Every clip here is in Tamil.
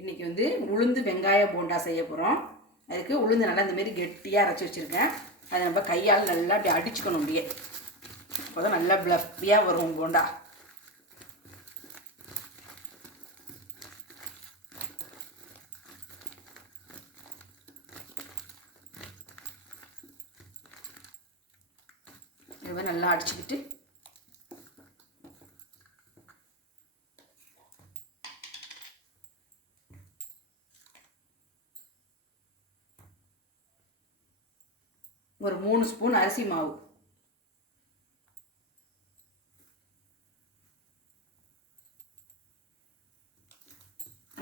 இன்றைக்கி வந்து உளுந்து வெங்காய போண்டா செய்ய போகிறோம். அதுக்கு உளுந்து நல்லா இந்தமாரி கெட்டியாக அரைச்சி வச்சுருக்கேன். அதை நம்ம கையால் நல்லா அப்படி அடிச்சுக்கணும். அப்படியே அப்போ தான் நல்லா ப்ளஃபியாக வரும் போண்டா. இது நல்லா அடிச்சுக்கிட்டு ஒரு 3 ஸ்பூன் அரிசி மாவு,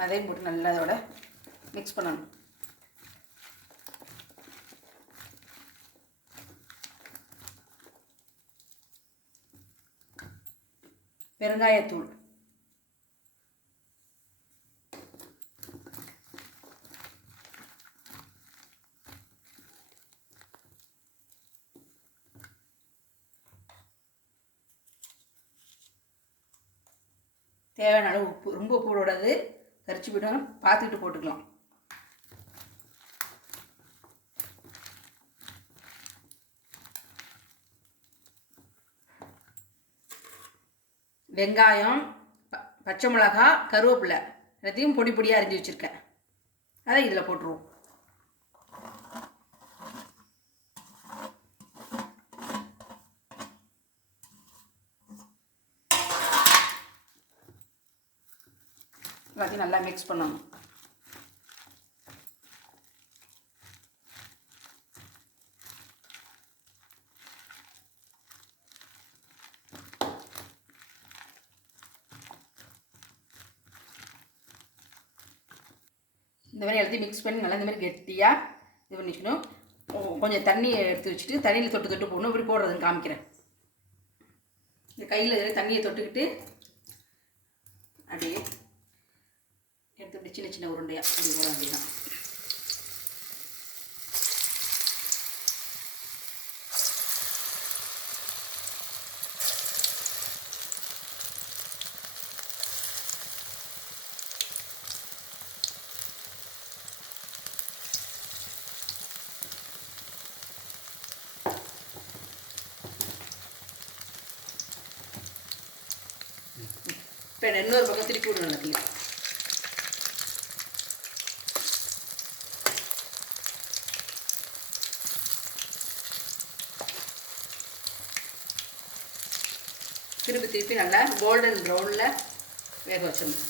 அதையும் போட்டு நல்லா அதோட மிக்ஸ் பண்ணணும். பெருங்காயத்தூள், தேவையான அளவு உப்பு. ரொம்ப உப்பு போடாது, கரிச்சு போய்டும், பார்த்துக்கிட்டு போட்டுக்கலாம். வெங்காயம், பச்சை மிளகாய், கருவேப்பிலை எல்லாத்தையும் பொடி பொடியாக அரிஞ்சு வச்சுருக்கேன். அதை இதில் போட்டுருவோம். எல்லாத்தையும் நல்லா மிக்ஸ் பண்ணணும். இந்த மாதிரி எல்லாத்தையும் மிக்ஸ் பண்ணி நல்லா இந்த மாதிரி கெட்டியாக இது பண்ணிக்கணும். கொஞ்சம் தண்ணியை எடுத்து வச்சுட்டு தண்ணியில் தொட்டு தொட்டு போடணும். இப்படி போடுறதுன்னு காமிக்கிறேன். இந்த கையில் தண்ணியை தொட்டுக்கிட்டு அப்படியே எடுத்து இப்படி சின்ன சின்ன உருண்டையாக அப்படி போட வேண்டியதான். இப்போ இன்னொரு பக்கம் திருப்பி விடணும். எல்லாத்தையும் திருப்பி நல்லா கோல்டன் ப்ரௌனில் வேக வச்சிடணும்.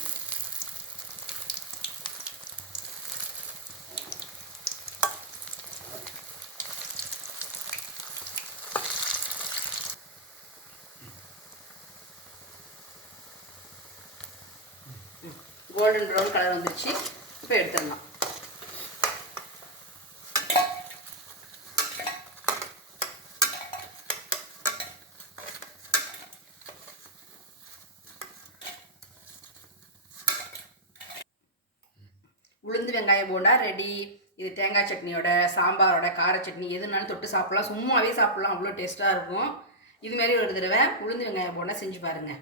கோல்டன் ப்ரௌன் கலர் வந்துருச்சு. இப்போ எடுத்துடலாம். உளுந்து வெங்காய போண்டா ரெடி. இது தேங்காய் சட்னியோட, சாம்பாரோட, கார சட்னி எதுனாலும் தொட்டு சாப்பிட்லாம். சும்மாவே சாப்பிட்லாம், அவ்வளோ டேஸ்ட்டாக இருக்கும். இதுமாரி ஒரு தடவை உளுந்து வெங்காய போண்டா செஞ்சு பாருங்கள்.